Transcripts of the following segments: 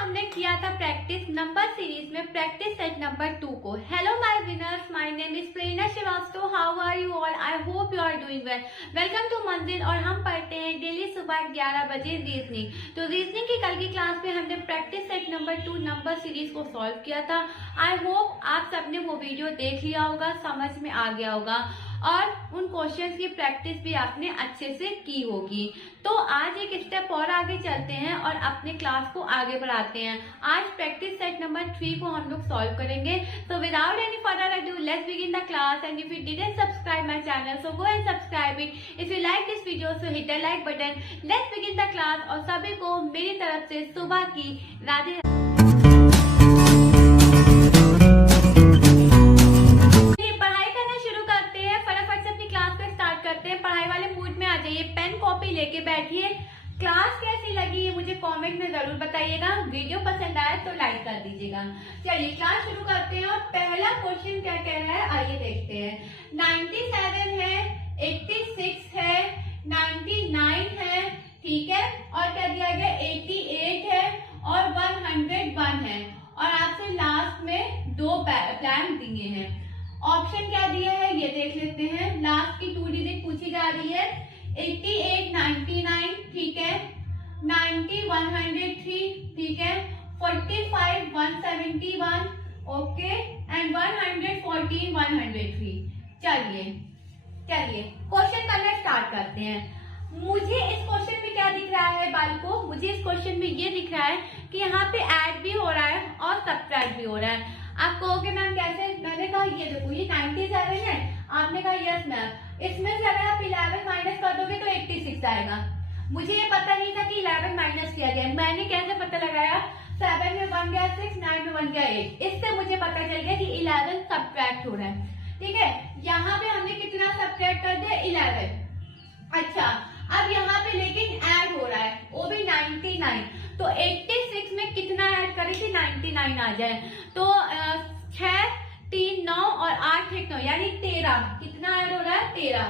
हमने किया था प्रैक्टिस नंबर सीरीज में प्रैक्टिस सेट नंबर 2 को। Hello my winners, my name is Prerna Shrivastava. How are you all? I hope you are doing well. Welcome to Manzil. और हम पढ़ते हैं डेली सुबह 11 बजे रीजनिंग। तो रीजनिंग की कल की क्लास में हमने practice set number 2 number series को सॉल्व किया था। आई होप आप सबने वो वीडियो देख लिया होगा, समझ में आ गया होगा और उन क्वेश्चंस की प्रैक्टिस भी आपने अच्छे से की होगी। तो आज एक स्टेप और आगे चलते हैं और अपने क्लास को आगे बढ़ाते हैं। आज प्रैक्टिस सेट नंबर 3 को हम लोग सॉल्व करेंगे। तो without any further ado let's begin the class. And if you didn't subscribe my channel so go and subscribe it. If you like this video so hit the like button. Let's begin the class. और सभी को मेरी तरफ से सुबह की राधे। पढ़ाई वाले मूड में आ जाइए, पेन कॉपी लेके बैठिए। क्लास कैसी लगी है मुझे कमेंट में जरूर बताइएगा। वीडियो पसंद आए तो लाइक कर दीजिएगा। चलिए क्लास शुरू करते हैं। और पहला क्वेश्चन क्या कह रहा है आइए देखते हैं। 97 है, 86 है, 99 है, ठीक है, और क्या दिया गया 88 है और 101 है। और आपसे लास्ट में दो प्लान दिए हैं। ऑप्शन क्या दिया है ये देख लेते हैं। लास्ट की 2 डिजिट पूछी जा रही है। 88, 99, ठीक है, 90, 103, ठीक है, 45, 171, ओके, एंड 114, 103। चलिए क्वेश्चन करना स्टार्ट करते हैं। मुझे इस क्वेश्चन में क्या दिख रहा है बालकों? मुझे इस क्वेश्चन में ये दिख रहा है कि यहाँ पे ऐड भी हो रहा है और सब्ट्रैक्ट भी हो रहा है। आप कहोगे मैम कैसे? मैंने कहा ये देखो ये 97 है, आपने कहा यस मैम। इसमें से अगर आप 11 माइनस कर दोगे तो 86 आएगा। मुझे ये पता नहीं था कि 11 माइनस किया गया। मैंने कैसे पता लगाया? 7 में 1 गया 6, 9 में 1 गया 8। इससे मुझे पता चल गया कि 11 सब्ट्रैक्ट हो रहा है। ठीक है, यहाँ पे हमने कितना सब्ट्रैक्ट कर दिया? 11। अच्छा, अब यहाँ पे लेकिन ऐड हो रहा है, वो भी 99। तो 86 में कितना ऐड करें कि 99 आ जाए? तो 6, 3, 9 और 8, 1, 9 यानी 13। कितना ऐड हो रहा है? 13।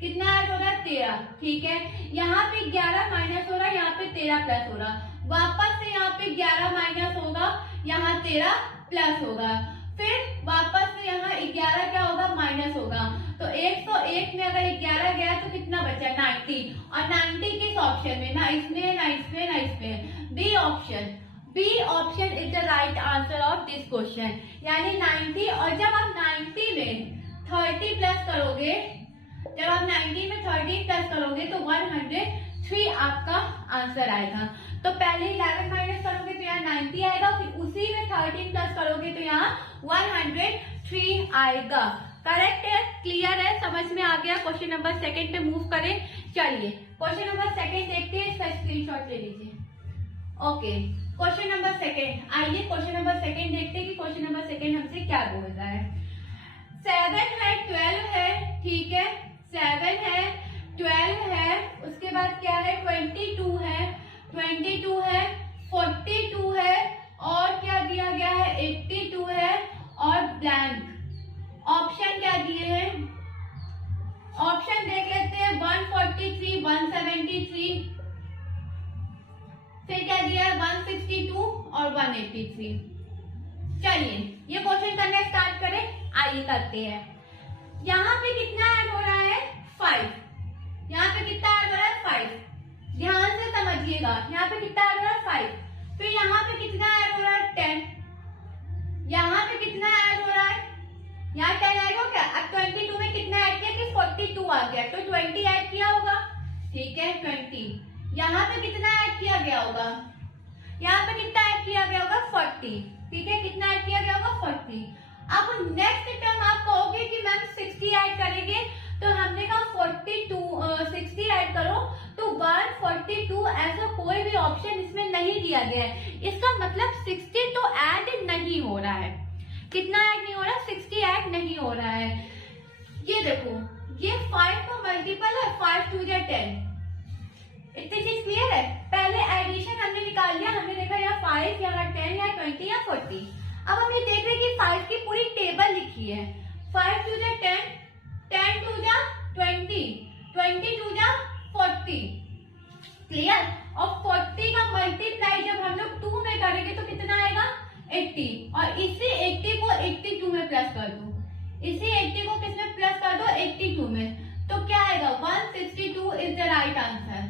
कितना ऐड हो रहा है? 13। ठीक है, यहाँ पे 11 माइनस हो रहा है, यहाँ पे 13 प्लस हो रहा। वापस से यहाँ पे 11 माइनस होगा, यहाँ 13 प्लस होगा। फिर वापस से यहाँ 11 क्या होगा? माइनस होगा। तो 101 में अगर 11 गया तो कितना बचा? 90। और 90 किस ऑप्शन में? ना इसमें, ना इसमें, ना इसमें। B option is the right answer of this question, यानी 90। और जब आप 90 में 30 प्लस करोगे, जब आप 90 में 30 प्लस करोगे तो 103 आपका आंसर आएगा। तो पहले 11 माइनस करोगे तो यहाँ 90 आएगा, फिर उसी में 13 प्लस करोगे तो यहाँ 103 आएगा। करेक्ट है? क्लियर है? समझ में आ गया? क्वेश्चन नंबर 2 पे मूव करें। चलिए क्वेश्चन नंबर 2 देखते हैं, इसका स्क्रीनशॉट ले लीजिए। Okay, question number 2। आइए क्वेश्चन नंबर 2 देखते हैं कि क्वेश्चन नंबर 2 हमसे क्या बोल रहा है। 7 है, 12 है, ठीक है, 7 है, 12 है, उसके बाद क्या है? 22 है, 22 है, 42 है, और क्या दिया गया है? 82 है और ब्लैंक। ऑप्शन क्या दिए हैं? ऑप्शन देख लेते हैं। 143, 173, फिर क्या दिया है? 162 और 183। चलिए ये क्वेश्चन करना स्टार्ट करें। आइए करते हैं। यहाँ पे कितना ऐड हो रहा है? 5। यहाँ पे कितना ऐड हो रहा है? 5। ध्यान से समझिएगा, यहाँ पे कितना ऐड हो रहा है? 5। फिर यहाँ पे कितना ऐड हो रहा है? 10। यहाँ पे कितना ऐड हो रहा है? यहाँ 10 ऐड हो गया। अब 22 में कितना ऐड किया कि 42 आ गया, तो 20 ऐड किया होगा, ठीक है, 20। यहाँ पे कितना ऐड किया गया होगा? यहाँ पे कितना ऐड किया गया होगा? 40, ठीक है, कितना ऐड किया गया होगा? 40। अब नेक्स्ट टर्म आप कहोगे कि मैम 60 ऐड करेंगे, तो हमने कहा 60 ऐड करो, तो 142 ऐसा कोई भी ऑप्शन इसमें नहीं दिया गया है। इसका मतलब 60 तो ऐड नहीं हो रहा है। कितना ऐड नहीं हो रहा? 60 ऐड नहीं हो रहा है। ये देखो, ये 5 का मल्टीपल है, 5 2 10। इतनी चीज क्लियर है? पहले एडिशन हमने निकाल लिया, हमने देखा यहाँ 5, यहाँ 10, यहाँ 20, यहाँ 40। अब हम ये देख रहे हैं कि 5 की पूरी टेबल लिखी है। 5 2 10, 10 2 20, 20 2 40। क्लियर? और 40 का मल्टीप्लाई जब हम लोग 2 में करेंगे 80 और इसी 80 को 82 में प्लस कर दो, इसी 80 को किसमें प्लस कर दो 82 में, तो क्या आएगा 162 is the right answer,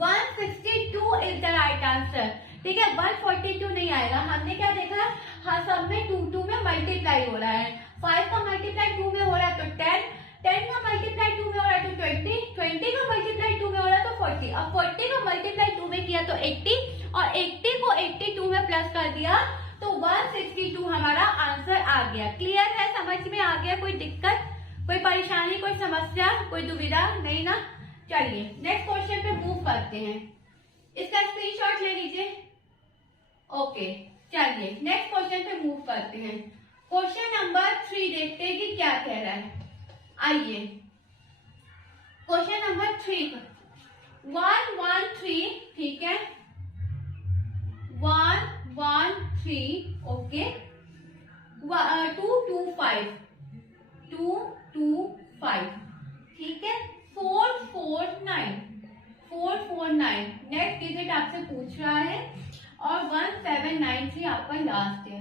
162 is the right answer. ठीक है, 142 नहीं आएगा। हमने क्या देखा, हाँ सब में 2 में मल्टीप्लाई हो रहा है, 5 का मल्टीप्लाई 2 में हो रहा है तो 10, 10 का मल्टीप्लाई 2 में हो रहा है तो 20, 20 का मल्टीप्लाई 2 में हो रहा है तो 40, अब 40 का मल्टीप्लाई 2 में किया तो 80 और 80 को 82 में प्लस कर दिया तो 162 हमारा आंसर आ गया। क्लियर है, समझ में आ गया? कोई दिक्कत, कोई परेशानी, कोई समस्या, कोई दुविधा नहीं ना? चलिए नेक्स्ट क्वेश्चन पे मूव करते हैं, इसका स्क्रीनशॉट ले लीजिए। ओके चलिए नेक्स्ट क्वेश्चन पे मूव करते हैं। क्वेश्चन नंबर 3 देखते हैं कि क्या कह रहा है। आइए क्वेश्चन नंबर 3, 113, ठीक है 113, ओके 225, 225, ठीक है 449, 449 नेक्स्ट डिजिट आपसे पूछ रहा है और 1793 आपका लास्ट है।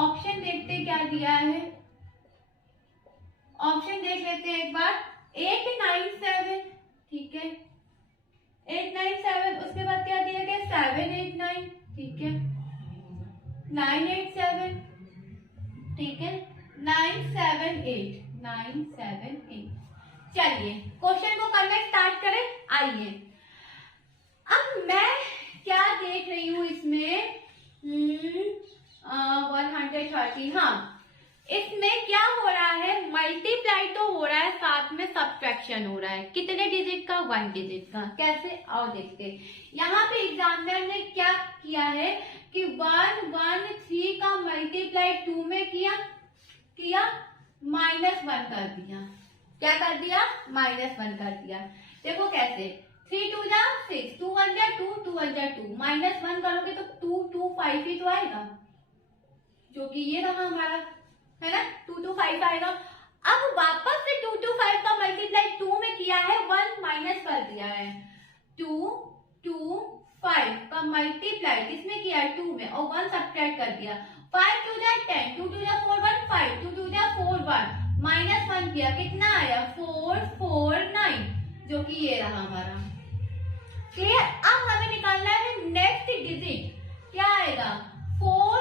ऑप्शन देखते क्या दिया है, ऑप्शन देख लेते हैं एक बार। 897, ठीक है 897, उसके बाद क्या दिया गया 789, ठीक है 987, ठीक है 978, 978। चलिए क्वेश्चन को करना स्टार्ट करें। आइए अब मैं क्या देख रही हूं इसमें 130, हाँ इसमें क्या हो रहा है, मल्टीप्लाई तो हो रहा है, साथ में सब्ट्रैक्शन हो रहा है। कितने डिजिट का, 1 डिजिट का। कैसे, आओ देखते हैं। यहाँ पे एग्जामिनर ने क्या किया है कि 113 का मल्टीप्लाई 2 में किया -1 कर दिया। क्या कर दिया, -1 कर दिया। देखो कैसे, 3 2 जा 6, 2 1 जा 2, 2 1 जा 2, -1 करोगे तो 2 2 5 ही तो आएगा, जो कि ये रहा हमारा, है ना 2 2 5 आएगा। अब वापस से 2 2 5 का मल्टीप्लाई 2 में किया है, 1 माइनस कर दिया है। 2 2 5 का मल्टीप्लाई किसमें किया है, 2 में, और 1 सब्ट्रैक्ट कर दिया। 5 2 जा 10, 2 2 जा 4 1 5, 2 2 जा 4 1, -1 किया, कितना आया 4 4 9, जो कि ये रहा हमारा। क्लियर। अब हमें निकालना है नेक्स्ट डिजिट, क्या आएगा 4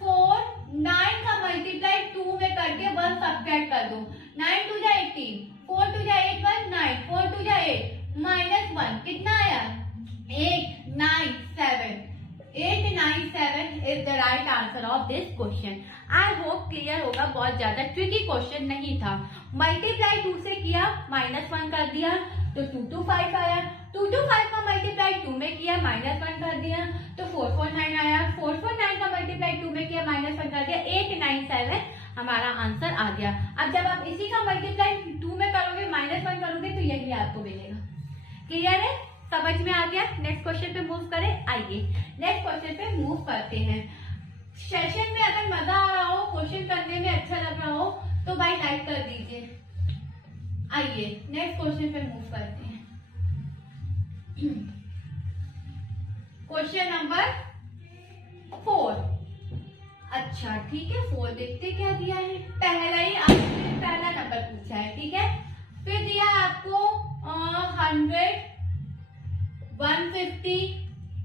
4 9 का मल्टीप्लाई 2 में करके 1 सब्ट्रैक्ट कर दो। 9 2 जा 18, 4 2 जा 8 1 9, 4 2 जा 8, -1 कितना आया 8 9 7, 8 9 7 is the right answer of this question. I hope clear होगा, बहुत ज्यादा ट्रिकी क्वेश्चन नहीं था। मल्टीप्लाई 2 से किया, -1 कर दिया तो 2 2 5 आया। 2 2 5 का मल्टीप्लाई 2 में किया, -1 कर दिया तो 4 4 9 आया। 4 4 9 का मल्टीप्लाई 2 में किया, -1 कर दिया, 8 9 7 हमारा आंसर आ गया। अब जब आप इसी का मल्टीप्लाई 2 में करोगे, -1 करोगे तो यही आपको मिलेगा। क्लियर है, समझ में आ गया। नेक्स्ट क्वेश्चन पे मूव करें। आइए नेक्स्ट क्वेश्चन पे मूव करते हैं। सेशन में अगर मजा आ रहा हो, क्वेश्चन करने में अच्छा लग रहा हो तो भाई लाइक कर दीजिए। आइए नेक्स्ट क्वेश्चन पे मूव करते हैं। Question number 4। अच्छा ठीक है, 4 देखते क्या दिया है। पहला नंबर पूछा है, ठीक है। फिर दिया आपको 100 150,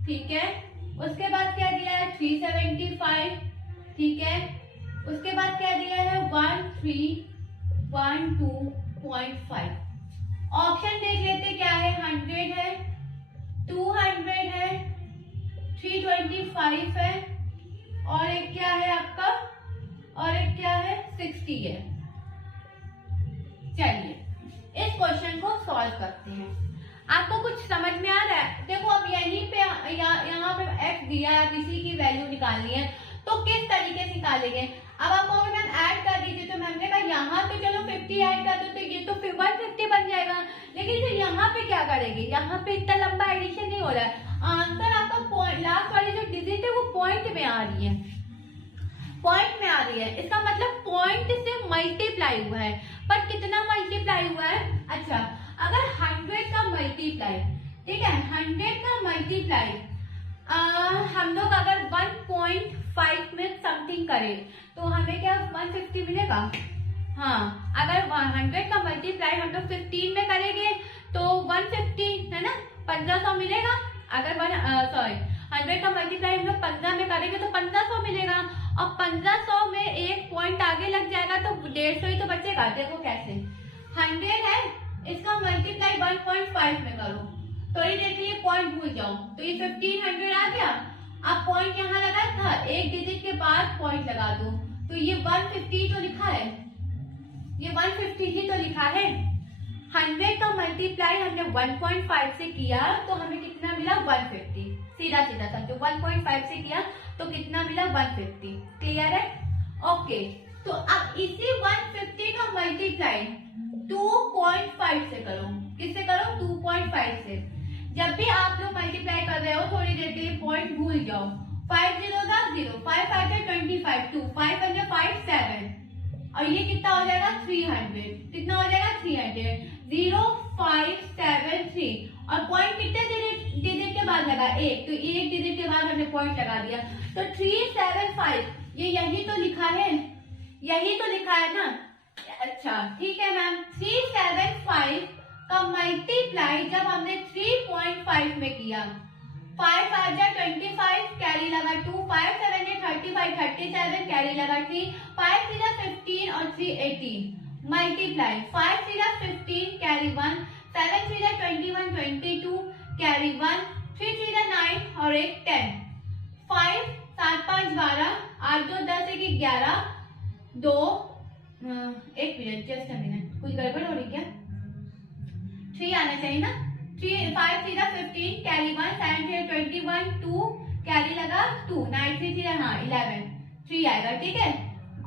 ठीक है। उसके बाद क्या दिया है 375, ठीक है। उसके बाद क्या दिया है 1312.5। ऑप्शन देख लेते क्या है, 100 है, 200 है, 325 है, और एक क्या है आपका, और एक क्या है 60 है। चलिए इस क्वेश्चन को सॉल्व करते हैं। आपको कुछ समझ में आ रहा है? देखो अब यहीं पे यहाँ पे x दिया है, अब इसी की वैल्यू निकालनी है, तो किस तरीके से निकालेंगे। अब आप कहोगे मैम ऐड कर दीजिए, तो मैम ने कहा यहाँ पे चलो 50 ऐड कर दो तो ये तो 150 बन जाएगा, लेकिन फिर यहाँ पे क्या करेंगे, यहाँ पे इतना लंबा एडिशन नहीं हो रहा है। आंसर आपका लास्ट वाली जो डिजिट है वो पॉइंट में आ रही है, पॉइंट में आ रही है। इसका मतलब पॉइंट से मल्टीप्लाई हुआ है, पर कितना मल्टीप्लाई हुआ है। अच्छा अगर 100 का मल्टीप्लाई, ठीक है 100 का मल्टीप्लाई हम लोग अगर 1.5 में समथिंग करें तो हमें क्या 150 मिलेगा। हाँ, अगर 100 का मल्टीप्लाई हम लोग 15 में करेंगे तो 150 है ना, 1500 मिलेगा। अगर 100 का मल्टीप्लाई हम लोग 15 में करेंगे तो 1500 मिलेगा, और 1500 में एक पॉइंट आगे लग जाएगा तो 150 ही तो बचेगा। देखो कैसे, 100 है, इसका मल्टीप्लाई 1.5 में करो, थोड़ी देर के लिए पॉइंट भूल जाओ, तो ये 1500 आ गया। अब पॉइंट यहाँ लगा था, एक डिजिट के बाद पॉइंट लगा दो, तो ये 150 तो लिखा है, ये 150 ही तो लिखा है। 100 का मल्टीप्लाई हमने 1.5 से किया तो हमें कितना मिला 150, सीधा सीधा समझो, 1.5 से किया तो कितना मिला 150। क्लियर है? ओके, तो अब इसी 150 का मल्टीप्लाई 2.5 से करो। किससे करो? 2.5 से। जब भी आप लोग मल्टीप्लाई कर रहे हो थोड़ी देर के लिए पॉइंट भूल जाओ। 5 0 0, 5 5 25, 2 5 5 7, और ये कितना हो जाएगा 300। कितना हो जाएगा 300। 0 5 7 3, और पॉइंट कितने डिजिट के बाद लगा? एक, तो एक डिजिट के बाद हमने पॉइंट लगा दिया, तो 375। ये यही तो लिखा है, यही तो लिखा है ना। अच्छा ठीक है मैम, 375 का मल्टीप्लाई जब हमने 3.5 में किया, 5 5 25, कैरी लगा 2, 5 7 35, 37, कैरी लगा 3, 5 3 15 और 3 18, मल्टीप्लाई 5 3 15, कैरी 1, 7 3 21, 22, कैरी 1, 3 3 9 और 1 10, 5 7 5 12, 8 2 10 1 11, 2 एक मिनट, जस्ट अ मिनट, कुछ गड़बड़ हो रही क्या? 3 आना चाहिए ना। 3 5 3 15, कैरी 1, 7 3 21, 2, कैरी लगा 2, 9 3 3, हाँ 11, 3 आएगा। ठीक है,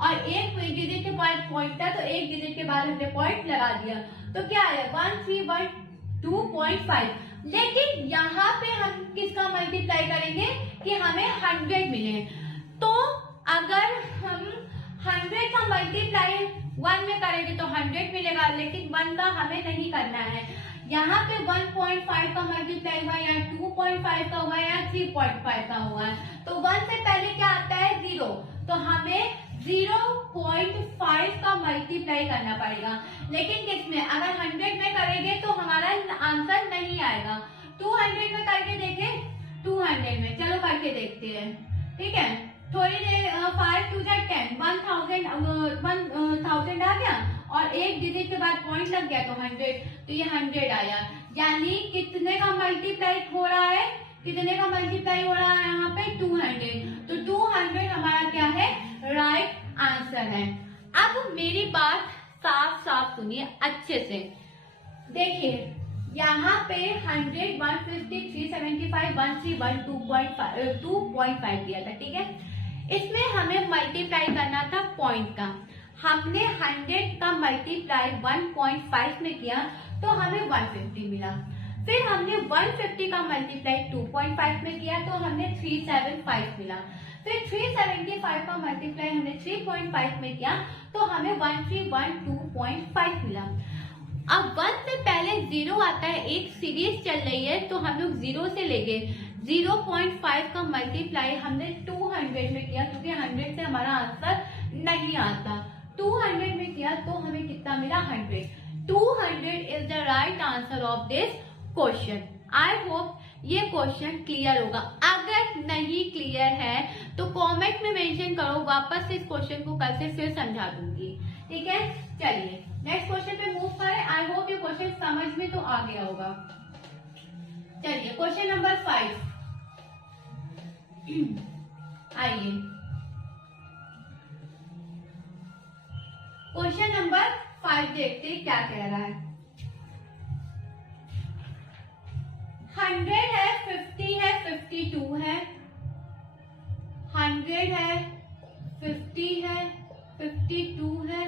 और एक डिजिट के बाद पॉइंट था तो एक डिजिट के बाद हमने पॉइंट लगा दिया, तो क्या आया 1312.5। लेकिन यहाँ पे हम किसका मल्टीप्लाई करेंगे कि हमें 100 मिले। तो अगर हम 100 का मल्टीप्लाई 1 में करेंगे तो 100 मिलेगा, लेकिन 1 का हमें नहीं करना है। यहाँ पे 1.5 का मल्टीप्लाई हुआ, यहाँ 2.5 का हुआ, यहाँ 3.5 का हुआ है, तो 1 से पहले क्या आता है 0, तो हमें 0.5 का मल्टीप्लाई करना पड़ेगा। लेकिन किसमें? अगर 100 में करेंगे तो हमारा आंसर नहीं आएगा। 200 में करके देखें, 200 में चलो करके देखते हैं। ठीक है, थोड़ी देर 5 2 10, 1000 आ गया, और एक डिजिट के बाद पॉइंट लग गया तो 100, तो ये 100 आया। यानी कितने का मल्टीप्लाई हो रहा है? कितने का मल्टीप्लाई हो रहा है यहाँ पे? 200। तो 200 हमारा क्या है? राइट आंसर है। अब मेरी बात साफ साफ सुनिए अच्छे से। देखिए यहाँ पे 100 150 375 131 2.5 दिया था। ठीक है, इसमें हमें मल्टीप्लाई करना था पॉइंट का। हमने 100 का मल्टीप्लाई 1.5 में किया तो हमें 150 मिला। फिर हमने 150 का मल्टीप्लाई 2.5 में किया तो हमें 375 मिला। फिर 375 का मल्टीप्लाई हमने 3.5 में किया तो हमें 1312.5 मिला। अब 1 से पहले 0 आता है, एक सीरीज चल रही है तो हम लोग 0 से लेंगे। 0.5 का मल्टीप्लाई हमने 200 में किया क्योंकि 100 से हमारा आंसर नहीं आता। 200 में किया तो हमें कितना मिला? 100। 200 is the right answer of this question. I hope ये क्वेश्चन क्लियर होगा। अगर नहीं क्लियर है तो कमेंट में मेंशन करो, वापस से इस क्वेश्चन को कल से फिर समझा दूंगी। ठीक है, चलिए नेक्स्ट क्वेश्चन पे मूव करें। आई होप ये क्वेश्चन समझ में तो आ गया होगा। चलिए क्वेश्चन नंबर 5 आइए। क्वेश्चन नंबर 5 देखते हैं क्या कह रहा है। 100 है, 50 है, 52 है, 100 है, 50 है, 52 है,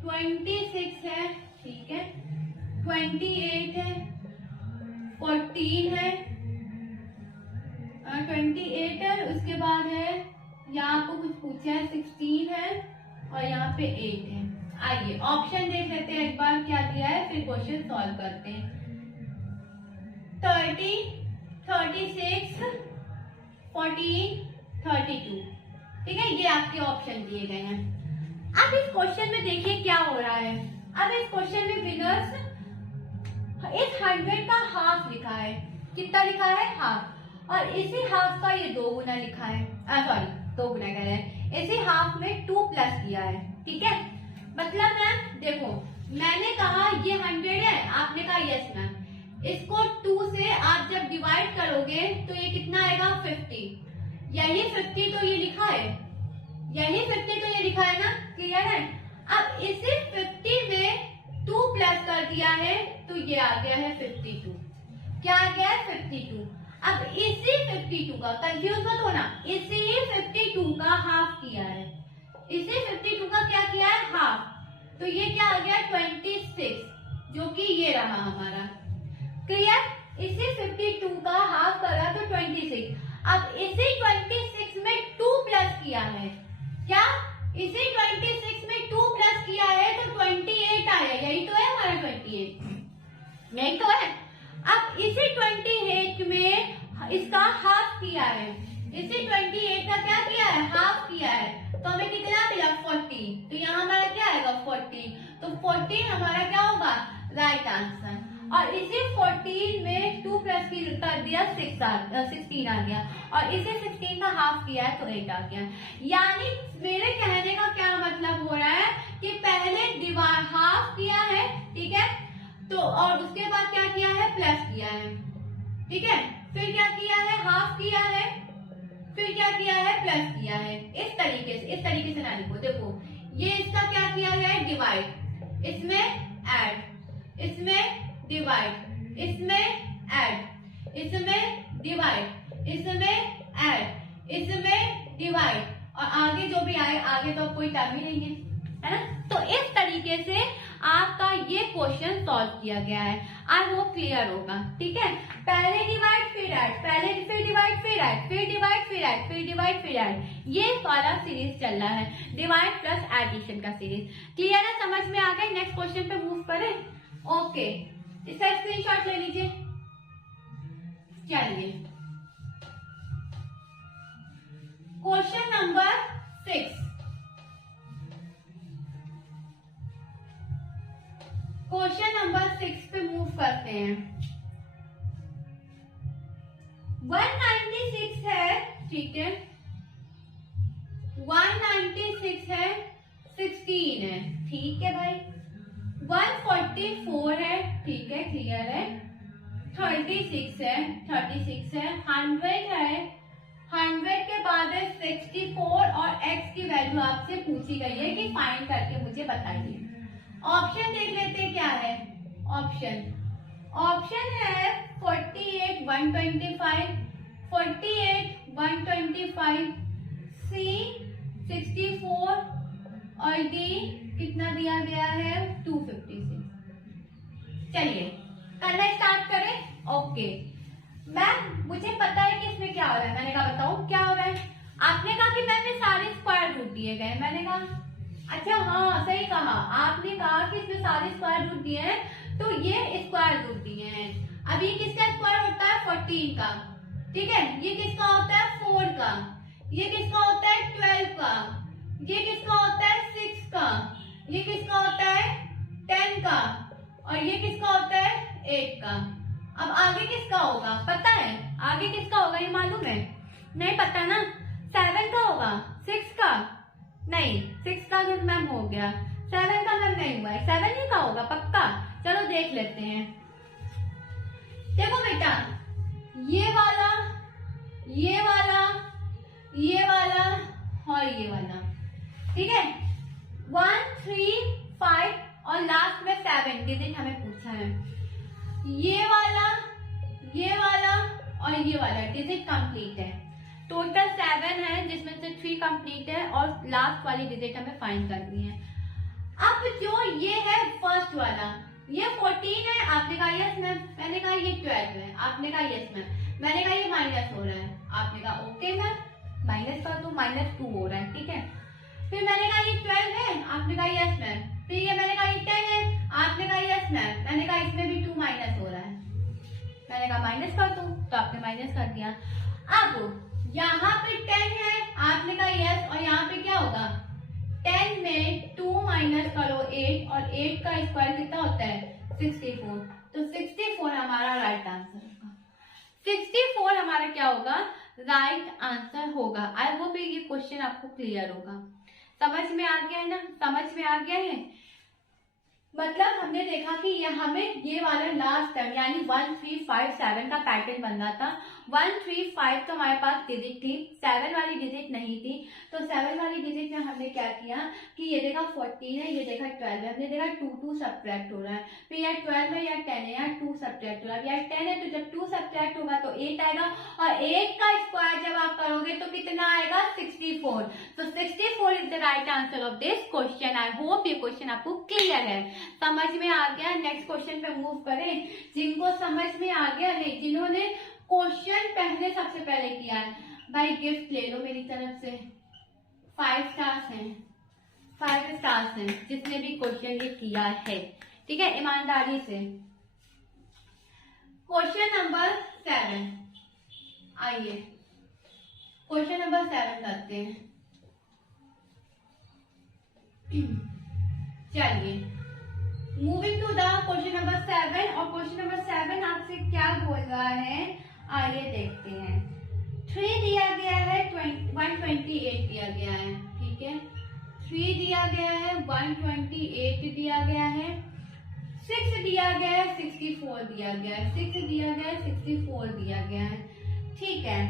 26 है, ठीक है, 28 है, 14 है, 28 है, उसके बाद है यहाँ को कुछ पूछा है 16 है और यहाँ पे 8 है। आइए ऑप्शन देख लेते हैं एक बार क्या दिया है, फिर क्वेश्चन सॉल्व करते हैं। 30, 36, 14, 32, ठीक है, ये आपके ऑप्शन दिए गए हैं। अब इस क्वेश्चन में देखिए क्या हो रहा है। अब इस क्वेश्चन में विनर्स इस 100 का हाफ लिखा है। कितना लिखा है? हाफ। और इसी हाफ का ये 2 गुना लिखा है, सॉरी 2 गुना कह रहे हैं, इसी हाफ में 2 प्लस किया है। ठीक है, मतलब मैम देखो, मैंने कहा ये 100 है, आपने कहा यस मैम, इसको 2 से आप जब डिवाइड करोगे तो ये कितना आएगा? 50। यही 50 तो ये लिखा है, यही 50 तो ये लिखा है ना, क्लियर है। अब इसी 50 में 2 प्लस कर दिया है तो ये आ गया है 52। क्या आ गया है? 52। अब इसी 52 का, कंफ्यूज मत होना, इसी 52 का हाफ किया है, इसी 52 का क्या किया है? हाफ। तो ये क्या आ गया? 26, जो कि ये रहा हमारा। क्लियर? इसी 52 का हाफ करा तो 26। अब इसी 26 में 2 प्लस किया है। क्या? इसी 26 में 2 प्लस किया है तो 28 आया। यही तो है हमारा 28, यही तो है। अब इसी 28 में इसका हाफ किया है, इसी 28 का क्या किया है? हाफ किया है। तो हमें कितना मिला? 40। तो यहाँ हमारा क्या आएगा? 40। तो 14 हमारा क्या होगा? Right answer. और इसी 14 में 2 प्लस की कर दिया 16 आ गया, और इसी 16 का हाफ किया है तो 8 आ गया। यानी मेरे कहने का क्या मतलब हो रहा है कि पहले हाफ किया है, ठीक है, तो और उसके बाद क्या किया है? प्लस किया है। ठीक है, फिर क्या किया है? हाफ किया है, फिर क्या किया है? प्लस किया है। इस तरीके से ना लिखो। देखो ये इसका क्या किया है? डिवाइड, इसमें ऐड, इसमें डिवाइड, इसमें ऐड, इसमें डिवाइड, इसमें ऐड, इसमें डिवाइड, और आगे जो भी आए, आगे तो कोई टर्म ही नहीं है ना। तो इस तरीके से आपका ये क्वेश्चन सॉल्व किया गया है। आई होप क्लियर होगा। ठीक है, पहले डिवाइड फिर ऐड, पहले फिर डिवाइड फिर ऐड, फिर डिवाइड फिर ऐड, फिर डिवाइड फिर ऐड, ये वाला सीरीज चल रहा है, डिवाइड प्लस एडिशन का सीरीज। क्लियर है? समझ में आ गया? नेक्स्ट क्वेश्चन पे मूव करें। ओके, इसका स्क्रीनशॉट ले लीजिए। चलिए क्वेश्चन नंबर 6, क्वेश्चन नंबर 6 पे मूव करते हैं। 196 है, ठीक है, 196 है, 16 है, ठीक है भाई, 144 है, ठीक है, क्लियर है, 36 है, 36 है, 100 है, 100 के बाद है 64, और x की वैल्यू आपसे पूछी गई है कि फाइंड करके मुझे बताइए। ऑप्शन देख लेते हैं क्या है। ऑप्शन है 48 125, 48 125, C 64, और D कितना दिया गया है? 256। चलिए करना स्टार्ट करें। ओके मैम, मुझे पता है कि इसमें क्या हो रहा है। मैंने कहा बताओ क्या हो रहा है। आपने कहा कि मैम ये सारे स्क्वायर रूट दिए गए। मैंने कहा अच्छा हाँ सही कहा, आपने कहा कि इसमें सारे स्क्वायर रूट दिए हैं, तो ये स्क्वायर रूट दिए हैं। अब ये किसका स्क्वायर होता है? 14 का, ठीक है। ये किसका होता है? 4 का। ये किसका होता है? 12 का। ये किसका होता है? 6 का। ये किसका होता है? 10 का। और ये किसका होता है? 8 का। अब आगे किसका होगा? पता है आगे किसका होगा? ये मालूम है? नहीं पता ना। 7 का होगा? 6 का नहीं, 6 का मैम हो गया, 7 का मैम नहीं हुआ है। 7 ही का होगा पक्का। चलो देख लेते हैं। देखो बेटा, ये वाला, ये वाला, ये वाला और ये वाला, ठीक है, 1 3 5 और लास्ट में 7 डिजिट हमें पूछा है। ये वाला और ये वाला डिजिट कंप्लीट है। टोटल 7 है, जिसमें से 3 कंप्लीट है और लास्ट वाली डिजिट हमें फाइंड करनी है। अब जो ये है फर्स्ट वाला, ये 14 है, आपने कहा यस मैम, मैंने कहा ये 12 है, आपने कहा यस मैम, मैंने कहा ये माइनस हो रहा है, आपने कहा ओके मैम, माइनस का तो -2 हो रहा है, ठीक है। फिर मैंने कहा ये 12 है, आपने कहा यस मैम, फिर ये मैंने कहा ये 10 है, आपने कहा यस मैम, मैंने कहा इसमें भी 2 माइनस हो रहा है, मैंने कहा माइनस कर दूं, तो आपने माइनस कर दिया। अब यहाँ पे 10 है, आपने कहा यस, और करो 8 और 8 का स्क्वायर कितना होता है 64, तो 64 हमारा राइट आंसर होगा। 64 हमारा क्या होगा राइट आंसर होगा। आई होप ये क्वेश्चन आपको क्लियर होगा, समझ में आ गया है ना, समझ में आ गया है। मतलब हमने देखा कि ये हमें ये वाला लास्ट टर्म यानी 1357 का पैटर्न बन रहा था। 135 तो हमारे पास डिजिट थी, 7 वाली डिजिट नहीं थी, तो 7 वाली डिजिट में हमने क्या किया कि ये देखा 14 है, ये देखा 12 है, हमने देखा 2 सब्ट्रैक्ट हो रहा है, फिर यार 12 है या 10 है, यार 2 सब्ट्रैक्ट हो रहा है, यार 10 है तो जब 2 सब्ट्रैक्ट होगा तो 8 आएगा, और 8 का स्क्वायर जब आप करोगे तो कितना आएगा 64। तो 64 is the right answer of this question. I hope ये क्वेश्चन आपको क्लियर है, समझ में आ गया। नेक्स्ट क्वेश्चन पे मूव करें। जिनको समझ में आ गया नहीं, जिन्होंने क्वेश्चन पहले सबसे पहले किया है, भाई गिफ्ट ले लो मेरी तरफ से, 5 स्टार्स हैं, 5 स्टार्स हैं जिसने भी क्वेश्चन ये किया है, ठीक है, ईमानदारी से। क्वेश्चन नंबर 7, आइए क्वेश्चन नंबर 7 करते हैं। चलिए moving to the question number 7, और क्वेश्चन नंबर 7 आपसे क्या बोल रहा है आइए देखते हैं। 3 दिया गया है, 128 दिया गया है, ठीक है, 3 दिया गया है, 128 दिया गया है, 6 दिया गया है, 64 दिया गया है, 6 दिया गया है, 64 दिया गया है, ठीक है।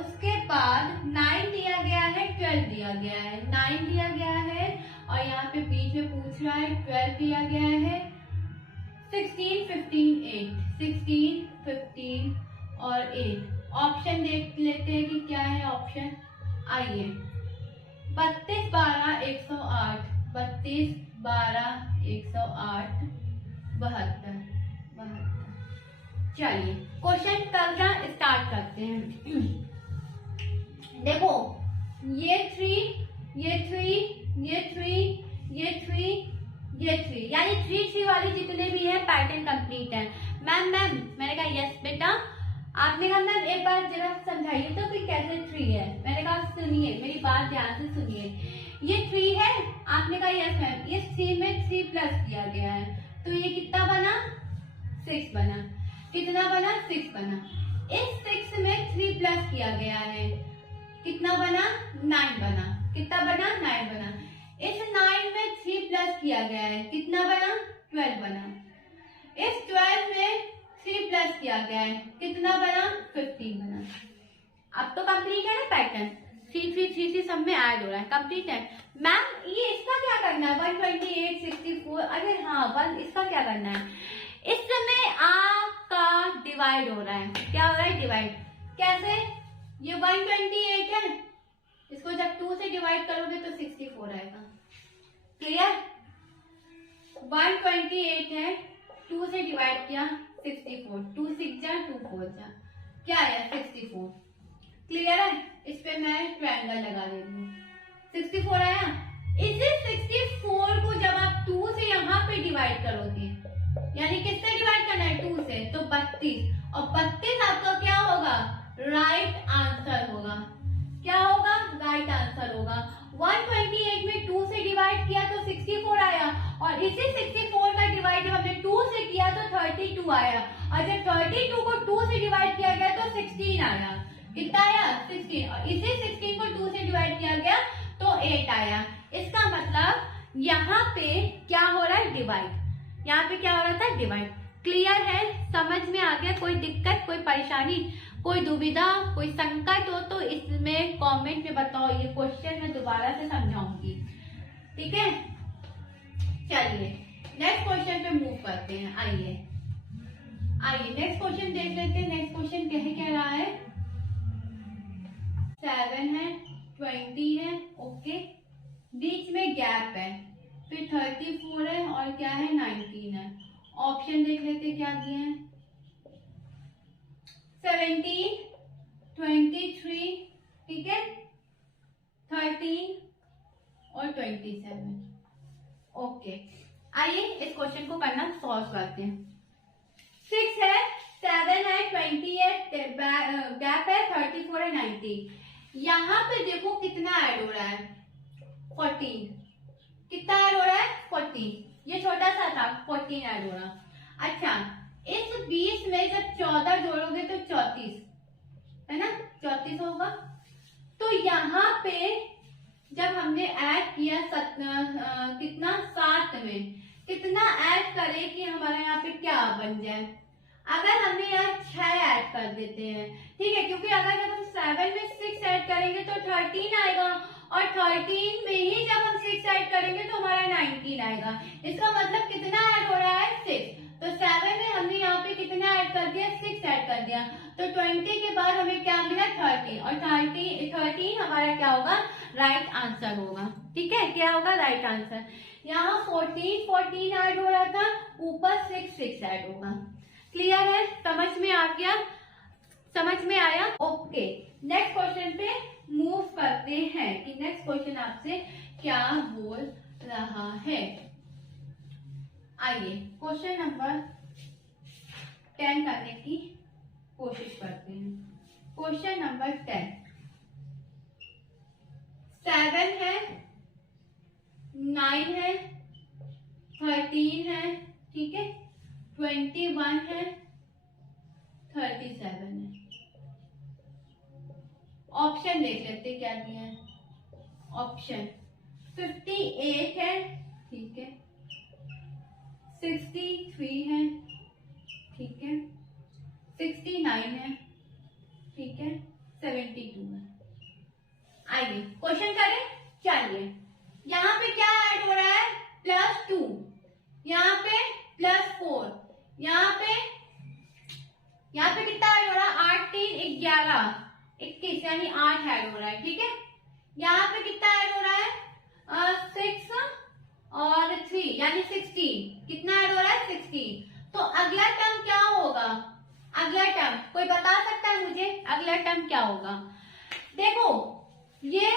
उसके बाद 9 दिया गया है, 12 दिया गया है, 9 दिया गया है, और यहाँ पे बीच में पूछ रहा है 12 दिया गया है, 16, 15, 8, 16, 15 और 8। ऑप्शन देख लेते हैं कि क्या है ऑप्शन, आइए 32, 12, 108, 32, 12, 108, 72। चलिए क्वेश्चन करना स्टार्ट करते हैं। देखो ये 3, ये 3, ये 3, ये 3, ये 3, यानी 3 3 वाले जितने भी हैं पैटर्न कंप्लीट है। मैम मैंने कहा यस बेटा, आपने कहा मैम एक बार जरा समझाइए तो कि कैसे 3 है। मैंने कहा सुनिए मेरी बात ध्यान से सुनिए, ये 3 है, आपने कहा यस मैम, इस 3 में 3 प्लस किया गया है, तो ये कितना बना 6 बना, कितना बना 6 बना। इस 6 में 3 प्लस किया गया है, कितना बना 9 बना, कितना बना 9 बना। इस 9 में 3 प्लस किया गया है, कितना बना 12 बना। इस 12 में 3 प्लस किया गया है, कितना बना 15 बना। अब तो कंप्लीट है ना पैटर्न, 3 3 3 3 सब में ऐड हो रहा है, कंप्लीट है। मैम ये इसका क्या करना है 128, 64, अरे हाँ 1 इसका क्या करना है, इस समय आपका डिवाइड हो रहा है, क्या हो रहा है डिवाइड, कैसे, ये 128 है, इसको जब 2 से डिवाइड करोगे तो 64 आएगा, क्लियर। 128 है, 2 से डिवाइड किया 64, 2 6 जा 2 4 जा, क्या आया 64, क्लियर है। इस पे मैं ट्रायंगल लगा देती हूँ, 64 आया। इसी 64 को जब आप 2 से यहाँ पे डिवाइड करोगे, यानी किससे डिवाइड करना है 2 से, तो 32, और 32 आपका क्या होगा राइट आंसर होगा, क्या होगा राइट आंसर होगा। 128 में 2 से डिवाइड किया तो 64 आया, और इसी 64 का डिवाइड जब हमने 2 से किया तो 32 आया, और जब 32 को 2 से डिवाइड किया गया तो 16 आया, कितना आया 16, और इसी 16 को 2 से डिवाइड किया गया तो 8 आया। इसका मतलब यहाँ पे क्या हो रहा है डिवाइड, यहाँ पे क्या हो रहा था डिवाइड। क्लियर है, समझ में आ गया, कोई दिक्कत कोई परेशानी कोई दुविधा कोई संकट हो तो इसमें कमेंट में बताओ, ये क्वेश्चन मैं दोबारा से समझाऊंगी, ठीक है। चलिए नेक्स्ट क्वेश्चन पे मूव करते हैं, आइए नेक्स्ट क्वेश्चन देख लेते हैं। नेक्स्ट क्वेश्चन कह रहा है 7 है, 20 है, ओके, बीच में गैप है, फिर 34 है और क्या है 19 है। ऑप्शन देख लेते क्या दिए हैं, 17, 23, ठीक है, 13 और 27, ओके। आइए इस क्वेश्चन को करना सॉल्व करते हैं। 6 है, 7 है, 20 है, गैप है, 34 है, 90। यहाँ पे देखो कितना ऐड हो रहा है 14, कितना ऐड हो रहा है 40, ये छोटा सा था, 14 ऐड हो रहा। अच्छा, इस 20 में जब 14 जोड़ोगे तो 34, है ना, 34 होगा। तो यहाँ पे जब हमने ऐड किया कितना 7 में, कितना ऐड करें कि हमारा यहाँ पे क्या बन जाए। अगर हमने यहाँ 6 ऐड कर देते हैं, ठीक है, क्योंकि अगर जब हम 7 में 6 ऐड करेंगे तो 13 आएगा, और 13 में ही जब हम 6 ऐड करेंगे तो हमारा 19 आएगा। इसका मतलब कितना ऐड हो रहा है, 6। तो 7 में हमने यहाँ पे कितना ऐड कर दिया, 6 ऐड कर दिया, तो 20 के बाद हमें क्या मिला, 13, और 13 हमारा क्या होगा, राइट आंसर होगा। ठीक है, क्या होगा, राइट आंसर। यहाँ 14 ऐड हो रहा था, ऊपर 6 ऐड होगा। क्लियर है, समझ में आ गया, समझ में आया। ओके, नेक्स्ट क्वेश्चन पे मूव करते हैं कि नेक्स्ट क्वेश्चन आपसे क्या बोल रहा है। आइए क्वेश्चन नंबर 10 करने की कोशिश करते हैं। क्वेश्चन नंबर 10, 7 है, 9 है, 13 है, ठीक है, 21 है, 37 है। ऑप्शन देख लेते क्या दिया है। ऑप्शन 58 है, ठीक है, 63 है, ठीक है, 69 है, ठीक है, 72 है। आइए क्वेश्चन करें, चलिए। यहाँ पे क्या ऐड हो रहा है, +2, यहाँ पे +4, यहाँ पे कितना ऐड हो रहा है, 8 3 11 21, यानी 8 ऐड हो रहा है। ठीक है, यहाँ पे कितना ऐड हो रहा है, 6 और 3 यानी 16, कितना ऐड हो रहा है, 16। तो अगला टर्म क्या होगा, अगला टर्म कोई बता सकता है मुझे, अगला टर्म क्या होगा। देखो, ये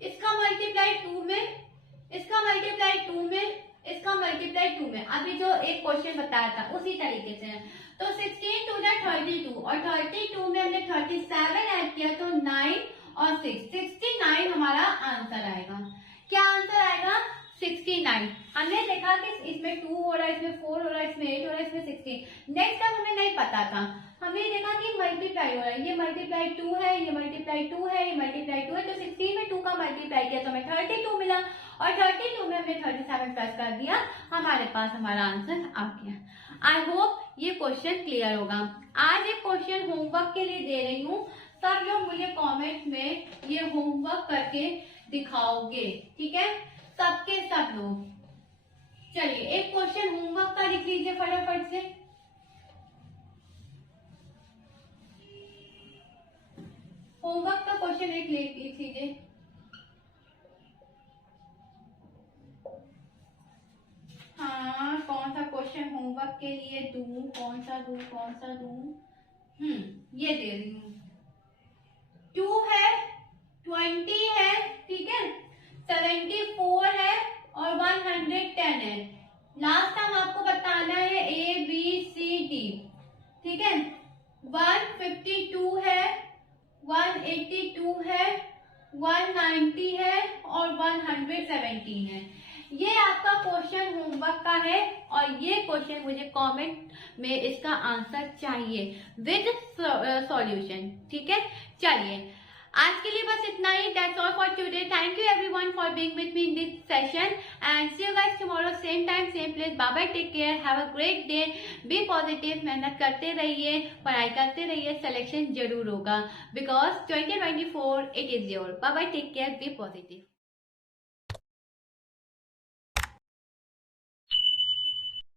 इसका मल्टीप्लाई 2 में, इसका मल्टीप्लाई 2 में, इसका मल्टीप्लाई 2 में, अभी जो एक क्वेश्चन बताया था उसी तरीके से है। तो 16 2 32, और 32 में हमने 37 ऐड किया, तो 9 और 6, 69 हमारा आंसर आएगा। क्या आंसर आएगा, 69। हमने देखा कि इसमें 2 हो रहा है, इसमें 4 हो रहा है, इसमें 8 हो रहा है, इसमें 16। नेक्स्ट टाइम हमें नहीं पता था, हमने देखा कि मल्टीप्लाई हो रहा है, ये मल्टीप्लाई 2 है, ये मल्टीप्लाई 2 है, ये मल्टीप्लाई 2 है, तो 16 में 2 का मल्टीप्लाई किया तो हमें 32 मिला, और 32 में हमने 37 प्लस कर दिया, हमारे पास हमारा आंसर आ गया। आई होप ये क्वेश्चन क्लियर होगा। आज एक क्वेश्चन होमवर्क के लिए दे रही हूँ, सब लोग मुझे कमेंट में ये होमवर्क करके दिखाओगे, ठीक है, सबके सब लोग। चलिए एक क्वेश्चन होमवर्क का लिख लीजिए फटाफट से। होमवर्क का क्वेश्चन एक लिख लीजिए। हाँ, कौन सा क्वेश्चन होमवर्क के लिए दूं, कौन सा दूं। ये दे रही हूँ। 2 है, 20 है, ठीक है, 74 है, और 110 है। लास्ट टाइम आपको बताना है ABCD, ठीक है। 152 है, 182 है, 190 है, और 117 है। ये आपका क्वेश्चन होमवर्क का है, और ये क्वेश्चन मुझे कमेंट में इसका आंसर चाहिए विद सॉल्यूशन, ठीक है। चलिए आज के लिए बस इतना ही। That's all for today. Thank you everyone for being with me in this session, and see you guys tomorrow same time same place. Bye bye, take care, have a great day, be positive, मेहनत करते रहिए, पढ़ाई करते रहिए, selection जरूर होगा, because 2024 it is your. Bye bye, take care, be positive.